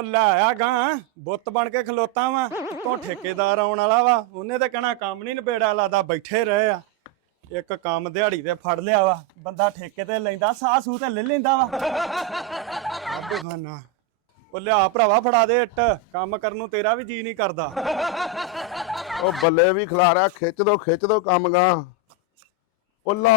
ਉਹ ਲੈ ਆ ਗਾਂ, ਬੁੱਤ ਬਣ ਕੇ ਖਲੋਤਾ ਵਾ। ਤੋਂ ਠੇਕੇਦਾਰ ਆਉਣ ਵਾਲਾ ਵਾ, ਉਹਨੇ ਤਾਂ ਕਹਿਣਾ ਕੰਮ ਨਹੀਂ ਨਿਬੇੜਾ ਲਾਦਾ ਬੈਠੇ ਰਹੇ ਆ। ਇੱਕ ਕੰਮ ਦਿਹਾੜੀ ਤੇ ਫੜ ਲਿਆ ਵਾ, ਬੰਦਾ ਠੇਕੇ ਤੇ ਲੈਂਦਾ, ਸਾਹ ਸੂ ਤੇ ਲੈ ਲੈਂਦਾ ਵਾ। ਅੱਬੇ ਖਾਨਾ। ਉਹ ਲਿਆ ਭਰਾਵਾ, ਫੜਾ ਦੇ ਇੱਟ, ਕੰਮ ਕਰਨ ਨੂੰ ਤੇਰਾ ਵੀ ਜੀ ਨਹੀਂ ਕਰਦਾ। ਉਹ ਬੱਲੇ ਵੀ ਖਿਲਾਰਿਆ, ਖਿੱਚ ਦੋ ਖਿੱਚ ਦੋ ਕੰਮ ਗਾ। ਉੱਲਾ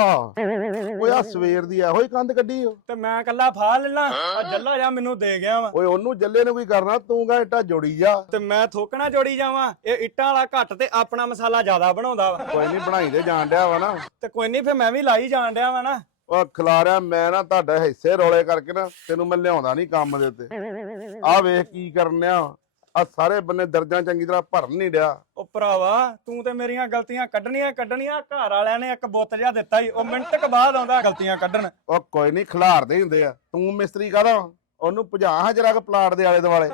ਓਏ ਆ ਸਵੇਰ ਦੀ ਇਹੋ ਹੀ ਕੰਧ ਕੱਢੀ ਓ। ਤੇ ਮੈਂ ਕੱਲਾ ਫਾ ਲੈਣਾ। ਆ ਜੱਲਾ ਜਾ ਮੈਨੂੰ ਦੇ ਗਿਆ ਵਾ। ਓਏ ਉਹਨੂੰ ਜੱਲੇ ਨੂੰ ਕੀ ਕਰਨਾ? ਤੂੰ ਗਾ ਇੱਟਾ ਜੋੜੀ ਜਾ। ਤੇ ਮੈਂ ਥੋਕਣਾ ਜੋੜੀ ਜਾਵਾਂ। ਇਹ ਇੱਟਾਂ ਵਾਲਾ ਘੱਟ ਤੇ ਆਪਣਾ ਮਸਾਲਾ ਜ਼ਿਆਦਾ ਬਣਾਉਂਦਾ ਵਾ। ਕੋਈ ਨਹੀਂ ਬਣਾਈ ਦੇ ਜਾਣ ਡਿਆ ਵਾ ਨਾ। ਤੇ ਕੋਈ ਨਹੀਂ ਫੇ ਮੈਂ ਵੀ ਲਾਈ ਜਾਣ ਡਿਆ ਵਾ ਨਾ। ਉਹ ਖਿਲਾਰਿਆ ਮੈਂ ਨਾ ਤੁਹਾਡੇ ਹਿੱਸੇ ਰੋਲੇ ਕਰਕੇ ਨਾ ਤੈਨੂੰ ਮੈਂ ਲਿਆਉਂਦਾ ਨਹੀਂ ਕੰਮ ਦੇ ਉੱਤੇ। ਆ ਵੇਖ ਕੀ ਕਰਨਿਆ ਆ ਸਾਰੇ ਬੰਨੇ ਦਰਜਾਂ ਚੰਗੀ ਤਰ੍ਹਾਂ ਭਰਨ ਨਹੀਂ ਡਿਆ। ਉਹ ਭਰਾਵਾ ਤੂੰ ਤੇ ਮੇਰੀਆਂ ਗਲਤੀਆਂ ਕੱਢਣੀਆਂ ਕੱਢਣੀਆਂ ਘਰ ਵਾਲਿਆਂ ਨੇ ਇੱਕ ਬੁੱਤ ਜਿਹਾ ਦਿੱਤਾ ਹੀ ਉਹ ਮਿੰਟ ਕ ਬਾਅਦ ਆਉਂਦਾ ਗਲਤੀਆਂ ਕੱਢਣ। ਉਹ ਕੋਈ ਨਹੀਂ ਖਿਲਾਰਦੇ ਹੁੰਦੇ ਆ। ਤੂੰ ਮਿਸਤਰੀ ਕਾਹਦਾ? ਉਹਨੂੰ ਭਜਾ ਹਾਂ ਜਰਾ ਕ ਪਲਾਟ ਦੇ ਆਲੇ ਦੁਆਲੇ।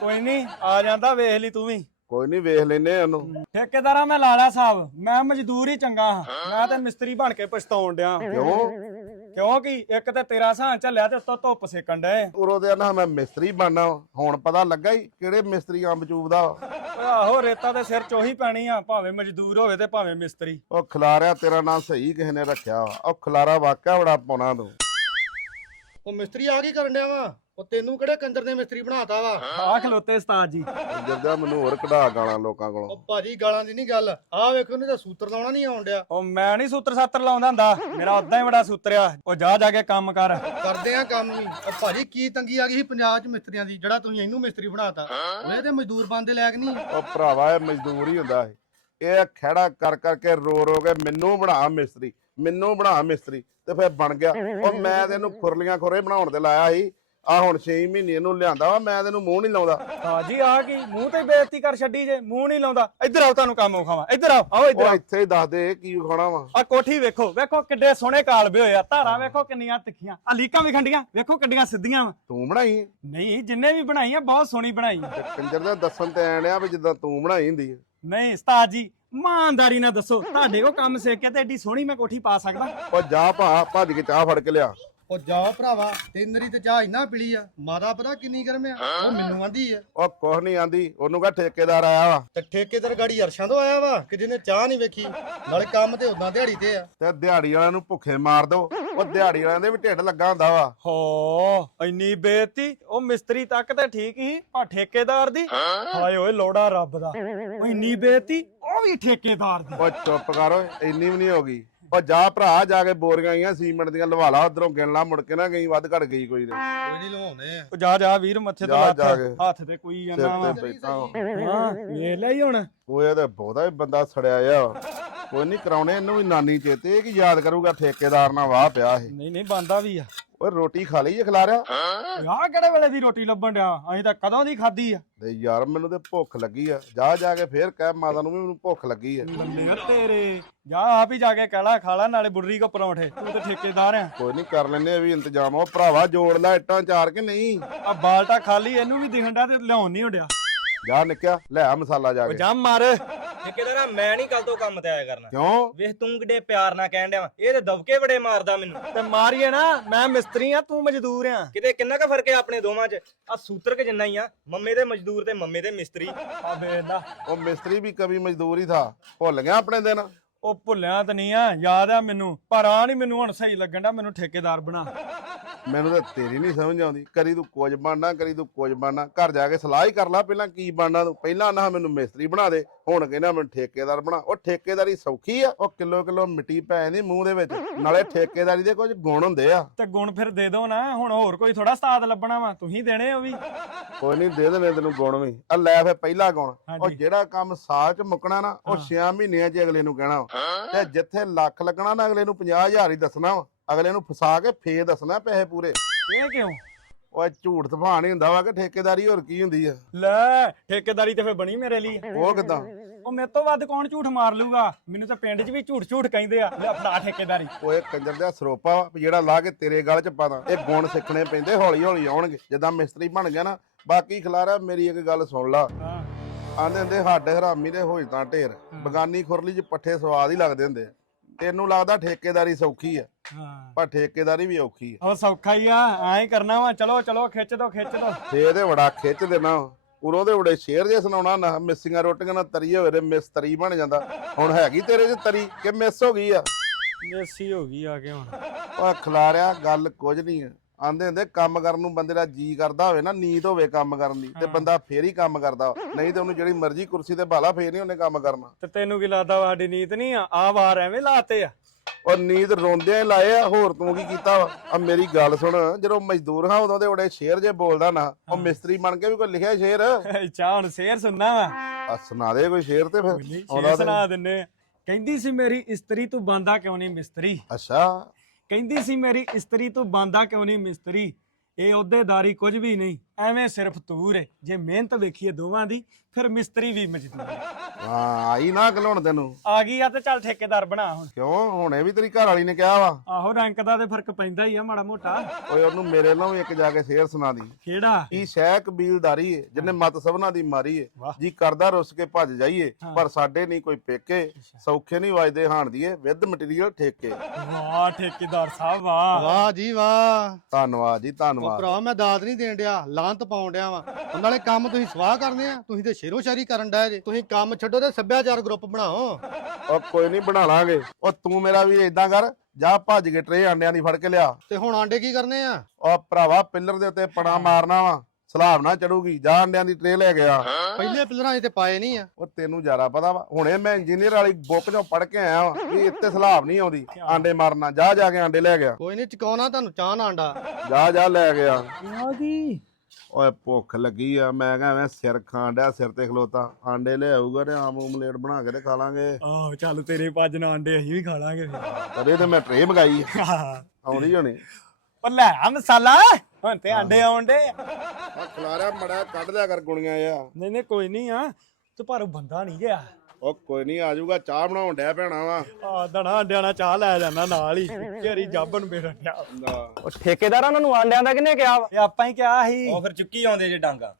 ਕੋਈ ਨਹੀਂ ਆ ਜਾਂਦਾ ਵੇਖ ਲਈ ਤੂੰ ਵੀ। ਕੋਈ ਨਹੀਂ ਵੇਖ ਲੈਨੇ ਆ ਉਹਨੂੰ। ਠੇਕੇਦਾਰਾ ਮੈਂ ਲਾਲਾ ਸਾਹਿਬ ਮੈਂ ਮਜ਼ਦੂਰ ਹੀ ਚੰਗਾ ਹਾਂ। ਮੈਂ ਤੇ ਮਿਸਤਰੀ ਬਣ ਕੇ ਪਛਤਾਉਣ ਡਿਆ। ਕਿਉਂ? ਕਿਉਂਕਿ ਇੱਕ ਤੇ ਤੇਰਾ ਸਾਂ ਝੱਲਿਆ ਤੇ ਉੱਤੋਂ ਧੁੱਪ ਸੇਕਣ ਡਏ। ਉਰੋਂ ਦੇ ਨਾ ਮੈਂ ਮਿਸਤਰੀ ਬਣਨਾ ਹੁਣ ਪਤਾ ਲੱਗਾ ਹੀ ਕਿਹੜੇ ਮਿਸਤਰੀ ਅੰਬ ਚੂਬਦਾ ਓਏ ਆਹੋ ਰੇਤਾ ਦੇ ਸਿਰ ਚ ਉਹੀ ਪੈਣੀ ਆ ਭਾਵੇਂ ਮਜ਼ਦੂਰ ਹੋਵੇ ਤੇ ਭਾਵੇਂ ਮਿਸਤਰੀ। ਉਹ ਖਿਲਾਰਿਆ ਤੇਰਾ ਨਾਂ ਸਹੀ ਕਿਸੇ ਨੇ ਰੱਖਿਆ ਵਾ। ਉਹ ਖਿਲਾਰਾ ਵਾਕਿਆ ਬੜਾ ਪਾਉਣਾ ਤੂੰ। ਉਹ ਮਿਸਤਰੀ ਆ ਕੀ ਕਰਨ ਡਿਆ ਵਾ? ਉਹ ਤੈਨੂੰ ਕਿਹੜੇ ਕੰਦਰ ਨੇ ਮਿਸਤਰੀ ਬਣਾਤਾ ਵਾ? ਆ ਖਲੋਤੇ ਉਸਤਾਦ ਜੀ। ਜੱਦਾ ਮੈਨੂੰ ਹੋਰ ਕਢਾ ਗਾਲਾਂ ਲੋਕਾਂ ਕੋਲੋਂ। ਉਹ ਭਾਜੀ ਗਾਲਾਂ ਦੀ ਨਹੀਂ ਗੱਲ। ਆ ਵੇਖੋ ਨਹੀਂ ਤਾਂ ਸੂਤਰ ਲਾਉਣਾ ਨਹੀਂ ਆਉਣ ਡਿਆ। ਉਹ ਮੈਂ ਨਹੀਂ ਸੂਤਰ ਸਾਤਰ ਲਾਉਂਦਾ ਹੁੰਦਾ। ਮੇਰਾ ਉਦਾਂ ਹੀ ਬੜਾ ਸੂਤਰਿਆ ਉਹ ਜਾ ਜਾ ਕੇ ਕੰਮ ਕਰ। ਕਰਦੇ ਆ ਕੰਮ ਵੀ ਉਹ ਭਾਜੀ ਕੀ ਤੰਗੀ ਆ ਗਈ ਸੀ ਪੰਜਾਬ 'ਚ ਮਿਸਤਰੀਆਂ ਦੀ ਜਿਹੜਾ ਤੁਸੀਂ ਇਹਨੂੰ ਮਿਸਤਰੀ ਬਣਾਤਾ? ਉਹਦੇ ਤੇ ਮਜ਼ਦੂਰ ਬੰਦੇ ਲਾਇਕ ਨਹੀਂ। ਉਹ ਭਰਾਵਾ ਇਹ ਮਜ਼ਦੂਰ ਹੀ ਹੁੰਦਾ ਇਹ ਇਹ ਖੜਾ ਕਰ ਕਰਕੇ ਰੋ ਰੋ ਕੇ ਮੈਨੂੰ ਬਣਾ ਮਿਸਤਰੀ। ਮੈਨੂੰ ਬਣਾ ਮਿਸਤਰੀ। ਤੇ ਫਿਰ ਬਣ ਗਿਆ। ਉਹ ਮੈਂ ਤੈਨੂੰ ਖੁਰਲੀਆਂ ਖੁਰੇ ਬਣਾਉਣ ਤੇ ਲਾਇਆ ਸੀ। ਆ ਹੁਣ 6 ਮਹੀਨੇ ਇਹਨੂੰ ਲਿਆਂਦਾ ਵਾ ਮੈਂ ਤੈਨੂੰ ਮੂੰਹ ਨਹੀਂ ਲਾਉਂਦਾ। ਹਾਂ ਜੀ ਆ ਕੀ? ਮੂੰਹ ਤੇ ਬੇਇੱਜ਼ਤੀ ਕਰ ਛੱਡੀ ਜੇ ਮੂੰਹ ਨਹੀਂ ਲਾਉਂਦਾ। ਇੱਧਰ ਆਓ ਤੁਹਾਨੂੰ ਕੰਮ ਵਿਖਾਵਾਂ। ਇੱਧਰ ਆਓ ਆਓ ਇੱਧਰ ਉਹ ਆਓ। ਇੱਥੇ ਹੀ ਦੱਸ ਦੇ ਕੀ ਖਾਣਾ ਵਾ। ਆ ਕੋਠੀ ਵੇਖੋ ਵੇਖੋ ਕਿੱਡੇ ਸੋਹਣੇ ਕਾਲਬੇ ਹੋਏ ਆ। ਧਾਰਾਂ ਵੇਖੋ ਕਿੰਨੀਆਂ ਤਿੱਖੀਆਂ। ਆ ਲੀਕਾਂ ਵੀ ਖੰਡੀਆਂ ਵੇਖੋ ਕਿੱਡੀਆਂ ਸਿੱਧੀਆਂ ਵਾ। ਤੂੰ ਬਣਾਈ ਹੈ? ਨਹੀਂ ਜਿੰਨੇ ਵੀ ਬਣਾਈ ਆ ਬਹੁਤ ਸੋਹਣੀ ਬਣਾਈ ਆ। ਤੇ ਕੰਜਰ ਦਾ ਦੱਸਣ ਤੇ ਆਣਿਆ ਵੀ ਜਿੱਦਾਂ ਤੂੰ ਬਣਾਈ ਹੁੰਦੀ ਹੈ ਨਹੀਂ ਉਸਤਾਦ ਜੀ ਇਮਾਨਦਾਰੀ ਨਾਲ ਦੱਸੋ। ਤੁਹਾਡੇ ਕੋ ਕੰਮ ਸਿੱਖ ਕੇ ਤੇ ਐਡੀ ਸੋਹਣੀ ਮੈਂ ਕੋਠੀ ਪਾ ਸਕਦਾ। ਉਹ ਜਾ ਭਾ ਭੱਜ ਕੇ ਚਾਹ ਫੜ ਕੇ ਲਿਆ। ਉਹ ਜਾ ਭਰਾਵਾ ਤੇਨਰੀ ਤੇ ਚਾਹ ਇੰਨਾ ਪੀਲੀ ਆ ਮਾਦਾ ਪਤਾ ਕਿੰਨੀ ਗਰਮ ਆ ਉਹ ਮੈਨੂੰ ਆਂਦੀ ਆ। ਉਹ ਕੁਛ ਨਹੀਂ ਆਂਦੀ ਉਹਨੂੰ ਕਹ ਠੇਕੇਦਾਰ ਆਇਆ ਵਾ। ਤੇ ਠੇਕੇਦਾਰ ਗਾੜੀ ਅਰਸ਼ਾਂ ਤੋਂ ਆਇਆ ਵਾ ਕਿ ਜਿਹਨੇ ਚਾਹ ਨਹੀਂ ਵੇਖੀ ਨਾਲੇ ਕੰਮ ਤੇ ਉਦਾਂ ਦਿਹਾੜੀ ਤੇ ਆ। ਤੇ ਦਿਹਾੜੀ ਵਾਲਿਆਂ ਨੂੰ ਭੁੱਖੇ ਮਾਰ ਦੋ ਉਹ ਦਿਹਾੜੀ ਵਾਲਿਆਂ ਦੇ ਵੀ ਢਿੱਡ ਲੱਗਾ ਹੁੰਦਾ ਵਾ। ਹੋ ਇੰਨੀ ਬੇਇੱਜ਼ਤੀ ਉਹ ਮਿਸਤਰੀ ਤੱਕ ਤੇ ਠੀਕ ਹੀ ਪਰ ਠੇਕੇਦਾਰ ਦੀ? ਹਾਏ ਓਏ ਲੋੜਾ ਰੱਬ ਦਾ। ਉਹ ਇੰਨੀ ਬੇਇੱਜ਼ਤੀ ਉਹ ਵੀ ਠੇਕੇਦਾਰ ਦੀ। ਉਹ ਚੁੱਪ ਕਰ ਓਏ ਇੰਨੀ ਵੀ ਨਹੀਂ ਹੋ ਗਈ। ਉਹ ਜਾ ਭਰਾ ਜਾ ਕੇ ਬੋਰੀਆਂ ਆਈਆਂ ਸੀਮੈਂਟ ਦੀਆਂ ਲਵਾ ਲਾ ਉਧਰੋਂ ਗਿਣ ਲਾ ਮੁੜ ਕੇ ਨਾ ਗਈ ਵੱਧ ਘਟ ਗਈ ਕੋਈ ਦੇ ਕੋਈ ਨਹੀਂ ਆ। ਉਹ ਜਾ ਜਾ ਵੀਰ ਮੱਥੇ ਤੋਂ ਜਾ, ਕੇ। ਹੱਥ ਤੇ ਕੋਈ ਜਾਂਦਾ ਵਾ। ਤੇ ਬੈਠਾ। ਹਾਂ ਵੇਖ ਲੈ ਹੀ ਹੁਣ। ਉਹ ਇਹ ਤੇ ਬਹੁਤਾ ਹੀ ਬੰਦਾ ਸੜਿਆ ਆ। ਕੋਈ ਨਹੀਂ ਕਰਾਉਣੇ ਇਹਨੂੰ ਵੀ ਨਾਨੀ ਚੇਤੇ ਇਹ ਕੀ ਯਾਦ ਕਰੂਗਾ ਠੇਕੇਦਾਰ ਨਾਲ ਵਾਹ ਪਿਆ ਇਹ। ਨਹੀਂ ਨਹੀਂ ਬੰਦਾ ਵੀ ਆ। ਓਏ ਰੋਟੀ ਖਾ ਲਈ ਜੇ ਖਿਲਾ ਰਿਆ ਆਹ ਕਿਹੜੇ ਵੇਲੇ ਦੀ ਰੋਟੀ ਲੱਭਣ ਡਿਆ? ਅਸੀਂ ਤਾਂ ਕਦੋਂ ਦੀ ਖਾਧੀ ਆ? ਤੇ ਯਾਰ ਮੈਨੂੰ ਤੇ ਭੁੱਖ ਲੱਗੀ ਆ। ਜਾ ਜਾ ਕੇ ਫੇਰ ਕਹਿ ਮਾਤਾ ਨੂੰ ਵੀ ਮੈਨੂੰ ਭੁੱਖ ਲੱਗੀ ਆ। ਬੱਲੇ ਆ ਤੇਰੇ। ਜਾ ਆਪ ਹੀ ਜਾ ਕੇ ਕਹਿ ਲਾ ਖਾ ਲਾ ਨਾਲੇ ਬੁਰਰੀ ਕੋ ਪਰੌਂਠੇ। ਤੂੰ ਤੇ ਠੇਕੇਦਾਰ ਆ। ਕੋਈ ਨਹੀਂ ਕਰ ਲੈਨੇ ਆ ਵੀ ਇੰਤਜ਼ਾਮ। ਉਹ ਭਰਾਵਾ ਜੋੜ ਲੈ ਇੱਟਾਂ ਚਾਰ ਕੇ ਨਹੀਂ? ਆ ਬਾਲਟਾ ਖਾਲੀ ਇਹਨੂੰ ਵੀ ਦਿਖਣ ਡਿਆ ਤੇ ਲਿਆਉਣ ਨਹੀਂ ਹੁੰਦਿਆ ਜਾ ਨਿੱਕਿਆ ਲੈ ਆ ਮਸਾਲਾ ਜਾ ਕੇ। ਜਾ ਮਾਰ। ਠੇਕੇਦਾਰਾ ਮੈਂ ਨਹੀਂ ਕੱਲ ਤੋਂ ਕੰਮ ਤੇ ਆਇਆ ਕਰਨਾ। ਕਿਉਂ? ਵੇਖ ਤੂੰ ਕਿਡੇ ਪਿਆਰ ਨਾਲ ਕਹਿਣ ਡਿਆ ਇਹ ਤੇ ਦਬਕੇ ਬੜੇ ਮਾਰਦਾ ਮੈਨੂੰ। ਤੇ ਮਾਰੀਏ ਨਾ ਮੈਂ ਮਿਸਤਰੀ ਆ ਤੂੰ ਮਜ਼ਦੂਰ ਆ। ਕਿਤੇ ਕਿੰਨਾ ਕੁ ਫ਼ਰਕ ਹੈ ਆਪਣੇ ਦੋਵਾਂ 'ਚ? ਆ ਸੂਤਰ ਕੇ ਜਿੰਨਾ ਹੀ ਆ? ਮੰਮੇ ਦੇ ਮਜ਼ਦੂਰ ਤੇ ਮੰਮੇ ਦੇ ਮਿਸਤਰੀ। ਆ ਵੇਖਦਾ ਉਹ ਮਿਸਤਰੀ ਵੀ ਕभी ਮਜ਼ਦੂਰ ਹੀ ਥਾ। ਭੁੱਲ ਗਿਆ ਆਪਣੇ ਦਿਨ? ਉਹ ਭੁੱਲਿਆ ਤਾਂ ਨਹੀਂ ਆ ਯਾਦ ਆ ਮੈਨੂੰ। ਪਰ ਆ ਨਹੀਂ ਮੈਨੂੰ ਹੁਣ ਸਹੀ ਲੱਗਣ ਡਿਆ ਮੈਨੂੰ ਠੇਕੇਦਾਰ ਬਣਾ। ਮੈਨੂੰ ਤਾਂ ਤੇਰੀ ਨਹੀਂ ਸਮਝ ਆਉਂਦੀ। ਕਰੀ ਤੂੰ ਕੁਝ ਬਣਨਾ ਕਰੀ ਤੂੰ ਕੁਝ ਬਣਨਾ। ਘਰ ਜਾ ਕੇ ਸਲਾਹ ਹੀ ਕਰ ਲੈ ਪਹਿਲਾਂ ਕੀ ਬਣਨਾ ਤੂੰ? ਪਹਿਲਾਂ ਨਾ ਮੈਨੂੰ ਮਿਸਤਰੀ ਬਣਾ ਦੇ। ਹੁਣ ਕਹਿੰਦਾ ਮੈਨੂੰ ਠੇਕੇਦਾਰ ਬਣਾ ਉਹ ਠੇਕੇਦਾਰੀ ਸੌਖੀ ਆ। ਉਹ ਕਿਲੋ ਕਿਲੋ ਮਿੱਟੀ ਪੈ ਜਾਂਦੀ ਮੂੰਹ ਦੇ ਵਿੱਚ। ਨਾਲੇ ਠੇਕੇਦਾਰੀ ਦੇ ਕੁਝ ਗੁਣ ਹੁੰਦੇ ਆ। ਤੇ ਗੁਣ ਫਿਰ ਦੇ ਦੋ ਨਾ ਹੁਣ ਹੋਰ ਕੋਈ ਥੋੜਾ ਉਸਤਾਦ ਲੱਭਣਾ ਵਾ ਤੁਸੀਂ ਦੇਣੇ ਉਹ ਵੀ। ਕੋਈ ਨਹੀਂ ਦੇ ਦੇਣੇ ਤੈਨੂੰ ਗੁਣ ਵੀ। ਆ ਲੈ ਫੇ ਪਹਿਲਾ ਗੁਣ। ਉਹ। ਜਿਹੜਾ ਕੰਮ ਸਾਲ ਚ ਮੁੱਕਣਾ ਨਾ ਉਹ 6 ਮਹੀਨਿਆਂ ਚ ਅਗਲੇ ਨੂੰ ਕਹਿਣਾ ਵਾ। ਤੇ ਜਿੱਥੇ ਲੱਖ ਲੱਗਣਾ ਨਾ ਅਗਲੇ ਨੂੰ 50000 ਹੀ ਦੱਸਣਾ ਵਾ। ਅਗਲੇ ਨੂੰ ਫਸਾ ਕੇ ਫੇਰ ਦੱਸਣਾ ਪੈਸੇ ਪੂਰੇ। ਇਹ ਕਿਉਂ? ਉਹ ਝੂਠ ਤਫਾਨ ਹੀ ਹੁੰਦਾ ਵਾ ਕਿ ਠੇਕੇਦਾਰੀ ਹੋਰ ਕੀ ਹੁੰਦੀ ਆ? ਲੈ ਠੇਕੇਦਾਰੀ ਤੇ ਫੇ ਬਣੀ ਮੇਰੇ ਲਈ। ਉਹ ਕਿਦਾਂ? ਉਹ ਮੇਰੇ ਤੋਂ ਵੱਧ ਕੌਣ ਝੂਠ ਮਾਰ ਲੂਗਾ? ਮੈਨੂੰ ਤਾਂ ਪਿੰਡ 'ਚ ਵੀ ਝੂਠ ਝੂਠ ਕਹਿੰਦੇ ਆ। ਲੈ ਫੜਾ ਠੇਕੇਦਾਰੀ। ਓਏ ਕੰਜਰ ਦਾ ਸਰੋਪਾ ਵਾ ਵੀ ਜਿਹੜਾ ਲਾ ਕੇ ਤੇਰੇ ਗਲ ਚ ਪਾਦਾ ਇਹ ਗੁਣ ਸਿੱਖਣੇ ਪੈਂਦੇ ਹੌਲੀ ਹੌਲੀ ਆਉਣਗੇ। ਜਿੱਦਾਂ ਮਿਸਤਰੀ ਬਣ ਗਿਆ ਨਾ ਬਾਕੀ ਖਿਲਾਰਾ ਮੇਰੀ ਇੱਕ ਗੱਲ ਸੁਣ ਲਾ। ਹਾਂ। ਆਂਦੇ ਹੁੰਦੇ ਹੱਡ ਹਰਾਮੀ ਦੇ ਹੋਈ ਤਾਂ ਢੇਰ। ਬਗਾਨੀ ਖੁਰਲੀ ਚ ਪੱਠੇ ਸਵਾਦ ਹੀ ਲੱਗਦੇ ਹੁੰਦੇ ਆ। ਤੈਨੂੰ ਲੱਗਦਾ ਠੇਕੇਦਾਰੀ ਸੌਖੀ ਆ ਹਾਂ। ਪਰ ਠੇਕੇਦਾਰੀ ਵੀ ਔਖੀ ਆ। ਉਹ ਸੌਖਾ ਹੀ ਆ ਐਂ ਕਰਨਾ ਵਾ ਚਲੋ ਚਲੋ ਖਿੱਚ ਦੋ ਖਿੱਚ ਦੋ। ਤੇ ਬੜਾ ਖਿੱਚ ਦੇਣਾ ਉਰੋਂ ਦੇ ਬੜੇ ਸ਼ੇਰ ਜੇ ਸੁਣਾਉਣਾ ਨਾ ਮਿਸੀਆਂ ਰੋਟੀਆਂ ਨਾਲ ਤਰੀ ਹੋਵੇ ਮਿਸ ਤਰੀ ਬਣ ਜਾਂਦਾ। ਹੁਣ ਹੈਗੀ ਤੇਰੇ 'ਚ ਤਰੀ ਕਿ ਮਿਸ ਹੋ ਗਈ ਆ? ਮੇਸੀ ਹੋ ਗਈ ਆ ਕੇ ਹੁਣ। ਉਹ ਖਿਲਾਰਿਆ ਗੱਲ ਕੁਝ ਨਹੀਂ ਆ। ਆਂਦੇ ਹੁੰਦੇ ਕੰਮ ਕਰਨ ਨੂੰ ਬੰਦੇ ਦਾ ਜੀ ਕਰਦਾ ਹੋਵੇ ਨਾ ਨੀਂਦ ਹੋਵੇ ਕੰਮ ਕਰਨ ਦੀ ਤੇ ਬੰਦਾ ਫੇਰ ਹੀ ਕੰਮ ਕਰਦਾ ਨਹੀਂ ਤੇ ਉਹਨੂੰ ਜਿਹੜੀ ਮਰਜ਼ੀ ਕੁਰਸੀ ਤੇ ਭਾਲਾ ਫੇਰ ਨਹੀਂ ਉਹਨੇ ਕੰਮ ਕਰਨਾ। ਤੇ ਤੈਨੂੰ ਕੀ ਲੱਗਦਾ ਸਾਡੀ ਨੀਤ ਨਹੀਂ ਆ? ਆ ਵਾਰ ਐਵੇਂ ਲਾਤੇ ਆ। ਔਰ ਨੀਂਦ ਰੋਂਦਿਆਂ ਹੀ ਲਾਏ ਆ ਹੋਰ ਤੂੰ ਕੀ ਕੀਤਾ ਆ ਮੇਰੀ ਗੱਲ ਸੁਣ ਜਦੋਂ ਮਜ਼ਦੂਰ ਹਾਂ ਉਦੋਂ ਦੇ ਬੜੇ ਸ਼ੇਰ ਜੇ ਬੋਲਦਾ ਨਾ ਉਹ ਮਿਸਤਰੀ ਬਣ ਕੇ ਵੀ ਕੋਈ ਲਿਖਿਆ ਸ਼ੇਰ? ਚਾਹ ਹੁਣ ਸ਼ੇਰ ਸੁਣਨਾ ਵਾ। ਆ ਸੁਣਾ ਦੇ ਕੋਈ ਸ਼ੇਰ ਤੇ ਫਿਰ ਆਉਂਦਾ ਸੁਣਾ ਦਿੰਨੇ। ਕਹਿੰਦੀ ਸੀ ਮੇਰੀ ਇਸਤਰੀ ਤੂੰ ਬਾਂਦਾ ਕਿਉਂ ਨਹੀਂ ਮਿਸਤਰੀ? ਅੱਛਾ। ਕਹਿੰਦੀ ਸੀ ਮੇਰੀ ਇਸਤਰੀ ਤੂੰ ਬਾਂਦਾ ਕਿਉਂ ਨਹੀਂ ਮਿਸਤਰੀ? ਇਹ ਅਹੁਦੇਦਾਰੀ ਕੁਝ ਵੀ ਨਹੀਂ। ਐਵੇਂ ਸਿਰਫ ਤੂਰ ਏ ਜੇ ਮਿਹਨਤ ਵੇਖੀਏ ਦੋਵਾਂ ਦੀ ਫਿਰ ਮਿਸਤਰੀ ਵੀ ਮਜ਼ਦੂਰ ਏ। ਹਾਂ ਆਈ ਨਾ ਘਲਾਉਣ ਤੈਨੂੰ। ਆ ਗਈ ਆ ਤੇ ਚੱਲ ਠੇਕੇਦਾਰ ਬਣਾ ਹੁਣ। ਕਿਉਂ? ਹੁਣੇ ਵੀ ਤੇਰੀ ਘਰ ਵਾਲੀ ਨੇ ਕਿਹਾ ਵਾ। ਆਹੋ ਰੰਕ ਦਾ ਤੇ ਫ਼ਰਕ ਪੈਂਦਾ ਹੀ ਆ ਮਾੜਾ ਮੋਟਾ। ਓਏ ਉਹਨੂੰ ਮੇਰੇ ਨਾਲ ਵੀ ਇੱਕ ਜਾ ਕੇ ਸ਼ੇਰ ਸੁਣਾ ਦੀ। ਕਿਹੜਾ? ਕੀ ਸ਼ੈ ਕਬੀਲਦਾਰੀ ਏ ਜਿਹਨੇ ਮਤ ਸਭਨਾ ਦੀ ਮਾਰੀ ਏ। ਵਾਹ। ਜੀ ਕਰਦਾ ਰੁੱਸ ਕੇ ਭੱਜ ਜਾਈਏ ਪਰ ਸਾਡੇ ਨਹੀਂ ਕੋਈ ਪੇਕੇ। ਸੌਖੇ ਨਹੀਂ ਵਜਦੇ ਹਾਣ ਦੀਏ ਵਿਦ ਮਟੀਰੀਅਲ ਠੇਕੇ। ਵਾਹ ਠੇਕੇਦਾਰ ਸਾਹਿਬ ਵਾਹ। ਵਾਹ ਜੀ ਵਾਹ। ਧੰਨਵਾਦ ਜੀ ਉਹ ਧੰਨਵਾਦ ਭਰਾ ਮੈਂ ਦਾਤ ਨਹੀਂ ਦੇਣ ਡਿਆ। ਲਾਂਤ ਪਾਉਣ ਡਿਆ ਵਾ। ਨਾਲੇ ਕੰਮ ਤੁਸੀਂ ਸਵਾਹ ਕਰਨੇ ਆ ਤੁਸੀਂ ਤੇ ਸ਼ੇਰੋ ਸ਼ਾਇਰੀ ਕਰਨ ਡਿਆ ਜੇ। ਤੁਸੀਂ ਕੰਮ ਛੱਡੋ ਤੇ ਸੱਭਿਆਚਾਰ ਗਰੁੱਪ ਬਣਾਓ। ਉਹ ਕੋਈ ਨਹੀਂ ਬਣਾ ਲਾਂਗੇ। ਉਹ ਤੂੰ ਮੇਰਾ ਵੀ ਇਦਾਂ ਕਰ ਜਾ ਭੱਜ ਕੇ ਟਰੇ ਆਂਡਿਆਂ ਦੀ ਫੜ ਕੇ ਲਿਆ। ਤੇ ਹੁਣ ਆਂਡੇ ਕੀ ਕਰਨੇ ਆ? ਉਹ ਭਰਾਵਾ ਪਿੱਲਰ ਦੇ ਉੱਤੇ ਪੜਾ ਮਾਰਨਾ ਵਾ। ਸਲਾਬ ਨਾ ਚੜੂਗੀ ਜਾ ਆਂਡਿਆਂ ਦੀ ਟਰੇ ਲੈ ਗਿਆ ਪਹਿਲੇ ਪਿਲਰਾਂ 'ਚ ਤੇ ਪਾਏ ਨਹੀਂ ਆ। ਉਹ ਤੈਨੂੰ ਜ਼ਿਆਦਾ ਪਤਾ ਵਾ ਹੁਣੇ ਮੈਂ ਇੰਜੀਨੀਅਰ ਵਾਲੀ ਬੁੱਕ ਚੋਂ ਪੜ ਕੇ ਆਇਆ ਵਾ ਵੀ ਇੱਥੇ ਸਲਾਬ ਨਹੀਂ ਆਉਂਦੀ ਆਂਡੇ ਮਾਰਨਾ। ਜਾ ਜਾ ਕੇ ਆਂਡੇ ਲੈ ਗਿਆ ਕੋਈ ਨਹੀਂ ਚਕਾਉਣਾ ਤੁਹਾਨੂੰ ਚਾਹ ਨਾ ਆਂਡਾ। ਜਾ ਜਾ ਲੈ ਗਿਆ ਗਈ। ਓਏ ਭੁੱਖ ਲੱਗੀ ਆ ਮੈਂ ਕਿਹਾ ਐਵੇਂ ਸਿਰ ਖਾਣ ਡਿਆ ਸਿਰ ਤੇ ਖਲੋਤਾ। ਆਂਡੇ ਲੈ ਆਊਗਾ ਤੇ ਆਮ ਓਮਲੇਟ ਬਣਾ ਕੇ ਤੇ ਖਾ ਲਾਂਗੇ। ਆਹ ਚੱਲ ਤੇਰੇ ਪੱਜ ਨਾਲ ਆਂਡੇ ਅਸੀਂ ਵੀ ਖਾ ਲਾਂਗੇ ਫਿਰ। ਤੇ ਮੈਂ ਟਰੇ ਮਗਾਈ ਆ। ਆਉਣੀ ਹੋਣੀ। ਲੈ ਆ ਮਸਾਲਾ ਹੁਣ ਤੇ ਆਂਡੇ ਆਉਂਦੇ ਆ। ਖਲਾਰਿਆ ਮੜਾ ਕੱਢ ਲਿਆ ਕਰ ਗੁਣੀਆਂ ਆ ਨਹੀਂ ਨਹੀਂ ਕੋਈ ਨਹੀਂ ਆ ਤੇ ਪਰ ਉਹ ਬੰਦਾ ਨਹੀਂ ਗਿਆ। ਉਹ ਕੋਈ ਨਹੀਂ ਆ ਜਾਊਗਾ ਚਾਹ ਬਣਾਉਣ ਡਿਆ ਪੈਣਾ ਵਾ। ਆ ਦਣਾ ਨਾਲ ਚਾਹ ਲੈ ਜਾਂਦਾ ਨਾਲ ਹੀ ਘੇਰੀ ਜੱਬਨ ਬੇੜਾ ਗਿਆ ਉਹ ਠੇਕੇਦਾਰਾਂ ਨੂੰ ਆਂਡਿਆਂ ਦਾ ਕਿਹਨੇ ਕਿਹਾ ਵਾ? ਇਹ ਆਪਾਂ ਹੀ ਕਿਹਾ ਸੀ। ਉਹ ਫਿਰ ਚੁੱਕੀ ਆਉਂਦੇ ਜੇ ਡਾਂਗਾ।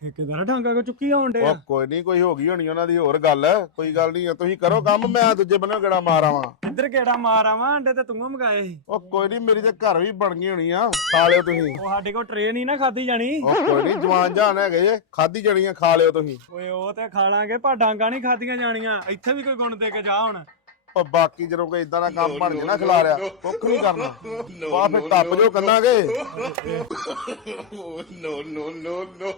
ਠੇਕੇਦਾਰ ਢਾਂਗਾ ਕੋ ਚੁੱਕੀ ਆਉਂਦੇ ਉਹ ਕੋਈ ਨਹੀਂ ਕੋਈ ਹੋ ਗਈ ਹੋਣੀ ਉਹਨਾਂ ਦੀ ਹੋਰ ਗੱਲ। ਕੋਈ ਗੱਲ ਨਹੀਂ ਤੁਸੀਂ ਕਰੋ ਕੰਮ ਮੈਂ ਦੂਜੇ ਬੰਨੇ ਗੜਾ ਮਾਰ ਆਵਾਂ। ਇੱਧਰ ਕਿਹੜਾ ਮਾਰ ਆਵਾਂ ਆਂਡੇ ਤੇ ਤੂੰ ਮੰਗਾਏ ਸੀ। ਉਹ ਕੋਈ ਨਹੀਂ ਮੇਰੀ ਤੇ ਘਰ ਵੀ ਬਣ ਗਈ ਹੋਣੀ ਆ ਖਾ ਲਿਓ ਤੁਸੀਂ। ਉਹ ਸਾਡੇ ਕੋਲ ਟ੍ਰੇਨ ਹੀ ਨਾ ਖਾਦੀ ਜਾਣੀ। ਉਹ ਕੋਈ ਨਹੀਂ ਜਵਾਨ ਜਾਨ ਹੈਗੇ ਜੇ ਖਾਦੀ ਜਣੀਆਂ ਖਾ ਲਿਓ ਤੁਸੀਂ। ਓਏ ਉਹ ਤੇ ਖਾ ਲਾਂਗੇ ਪਰ ਡਾਂਗਾ ਨਹੀਂ ਖਾਦੀਆਂ ਜਾਣੀਆਂ। ਇੱਥੇ ਵੀ ਕੋਈ ਗੁਣ ਦੇ ਕੇ ਜਾ ਹੁਣ। ਉਹ ਬਾਕੀ ਜਦੋਂ ਕੋਈ ਇਦਾਂ ਦਾ ਕੰਮ ਬਣ ਜੇ ਨਾ ਖਿਲਾ ਰਿਆ ਕੁੱਖ ਨਹੀਂ ਕਰਨਾ। ਆ ਫਿਰ ਟੱਪ ਜੋ ਕੰਨਾਂਗੇ no, no, no, no.